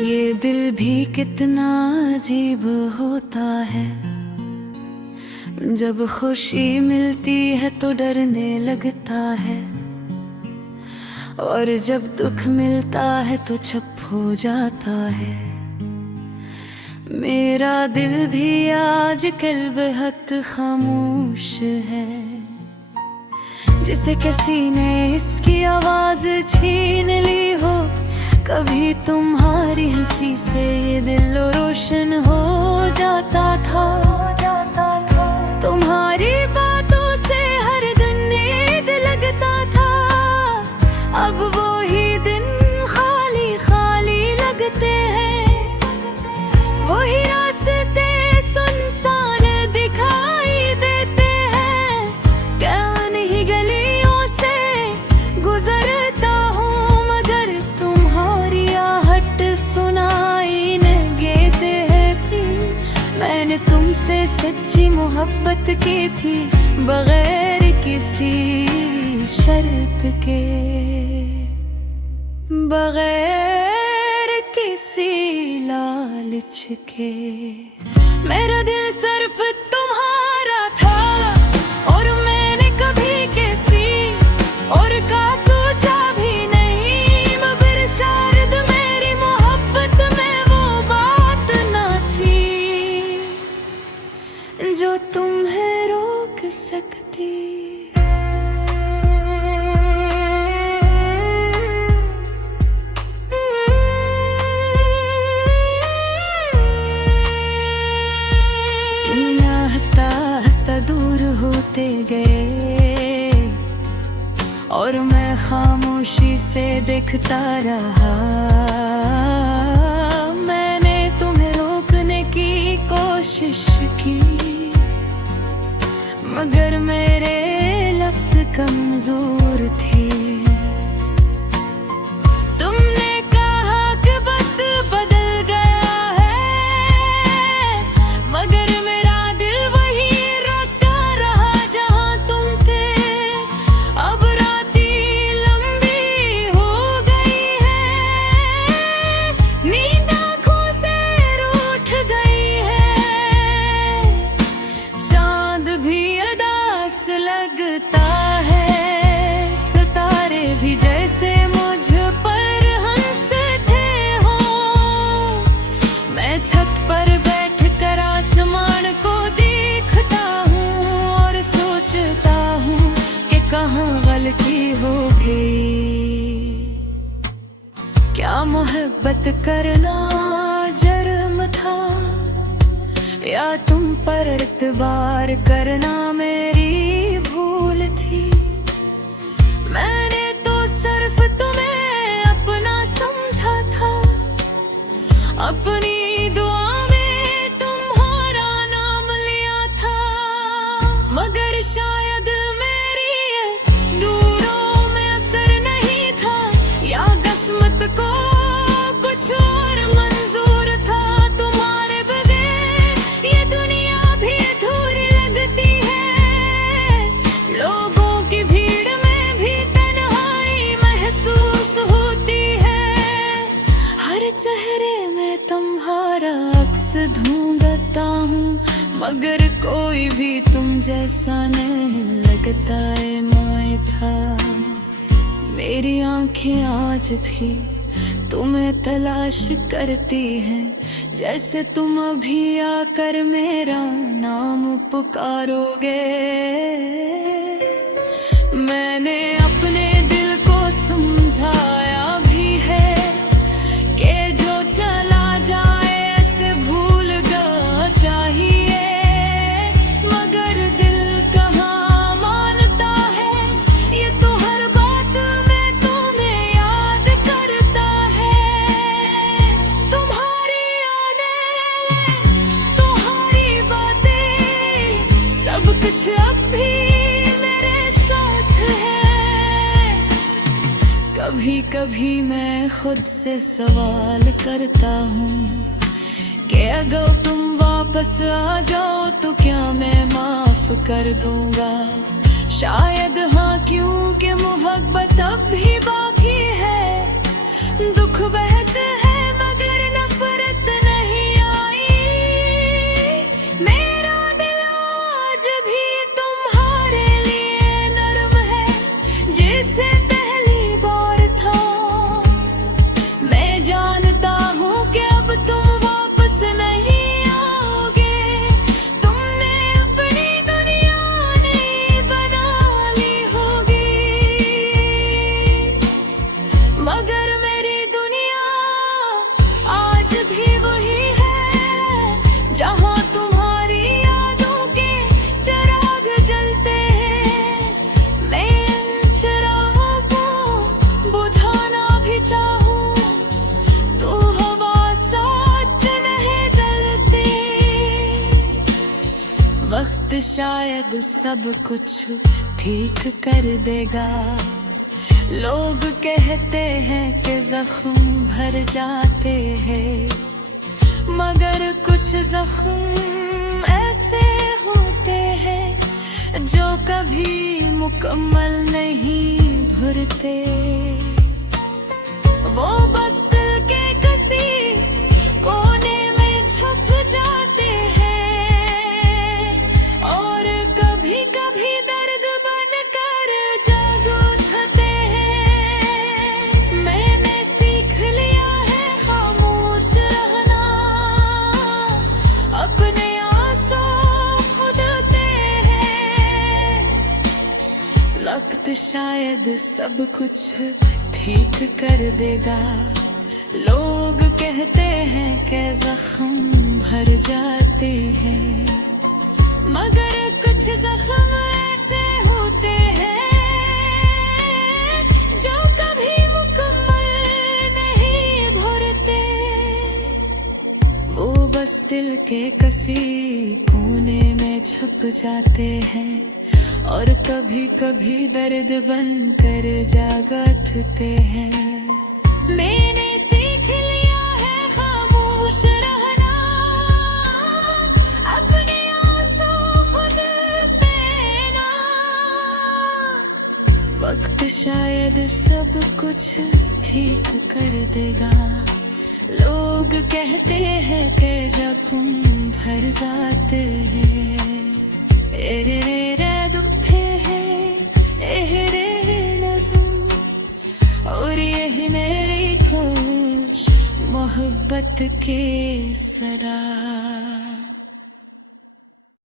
ये दिल भी कितना अजीब होता है, जब खुशी मिलती है तो डरने लगता है, और जब दुख मिलता है तो चुप हो जाता है। मेरा दिल भी आजकल बेहद खामोश है, जिसे किसी ने इसकी आवाज छीन ली हो। कभी तुम्हारी हंसी से ये दिल रोशन हो जाता था, तुम्हारी बातों से हर दिन नींद लगता था। अब वो ही दिन खाली खाली लगते हैं, वही रास्ते सुनसान दिखाई देते हैं। क्या नहीं गलियों से गुजरता हूँ, मगर तुम्हारी आहट सुनाई नहीं देते हैं। फिर मैंने तुमसे सच्ची मोहब्बत की थी, बगैर किसी शर्त के, बगैर किसी लालच के। मेरा दिल सिर्फ तुम्हारा था, और मैंने कभी किसी और का सोचा भी नहीं। मगर शायद मेरी मोहब्बत में वो बात ना थी जो तुम्हें रोक सकती। हंसता हंसता दूर होते गए, और मैं खामोशी से देखता रहा। मैंने तुम्हें रोकने की कोशिश की, मगर मेरे लफ्ज़ कमजोर थे। तुमने कहा कि वक्त बदल गया है, मगर मेरा दिल वही रोता रहा जहाँ तुम थे। अब रातें लंबी हो गई है, नींद आँखों से रूठ गई है। चांद भी उदास लगता है, सितारे भी जैसे मुझ पर हंसते हो। मैं छत पर बैठ कर आसमान को देखता हूँ, और सोचता हूँ कि कहाँ गलती हो गई। क्या मोहब्बत करना जुर्म था, या तुम पर इत्बार करना मेरी भूल थी। मैंने तो सिर्फ तुम्हें अपना समझा था, अपनी दुआ में तुम्हारा नाम लिया था। मगर शायद मेरी ये दूरों में असर नहीं था, या किस्मत को कुछ और मंजूर था। तुम्हारे बगैर ये दुनिया भी अधूरी लगती है। लोगों की भीड़ में भी तन्हाई महसूस होती है। हर चेहरे में तुम्हारा अक्स ढूंढता हूँ, मगर कोई भी तुम जैसा नहीं लगता है। मैं था, मेरी आंखें आज भी तुम्हें तलाश करती हैं, जैसे तुम अभी आकर मेरा नाम पुकारोगे। मैंने अपने दिल को समझाया भी है कि जो चला जाए ऐसे भूल गया चाहिए। मगर दिल कहाँ मानता है, ये तो हर बात में तुम्हें याद करता है। तुम्हारी यादें, तुम्हारी बातें, सब कुछ अब भी मेरे साथ है। कभी कभी मैं खुद से सवाल करता हूँ कि अगर तुम वापस आ जाओ तो क्या मैं माफ कर दूंगा। शायद हाँ, क्योंकि मोहब्बत अब भी बाकी है। दुख बहते हैं मगर वक्त शायद सब कुछ ठीक कर देगा। लोग कहते हैं कि जख्म भर जाते हैं, मगर कुछ जख्म ऐसे होते हैं जो कभी मुकम्मल नहीं भरते। वो बस दिल के किसी कोने में छुप जाते हैं, और कभी कभी दर्द बनकर जाग उठते हैं। मैंने सीख लिया है खामोश रहना, अपने आंसू खुद पे है। वक्त शायद सब कुछ ठीक कर देगा। लोग कहते हैं कि जख्म भर जाते हैं, मगर कुछ जख्म ऐसे होते हैं जो कभी मुकम्मल नहीं भरते। वो बस दिल के किसी कोने में छुप जाते हैं, और कभी कभी दर्द बनकर जाग उठते हैं। मैंने सीख लिया है खामोश रहना, अपने आंसू खुद पीना। वक्त शायद सब कुछ ठीक कर देगा। लोग कहते हैं कि जख्म भर जाते हैं। रे रे रे दुखे है रे नज़्म, और यही मेरी खुश मोहब्बत के सरा।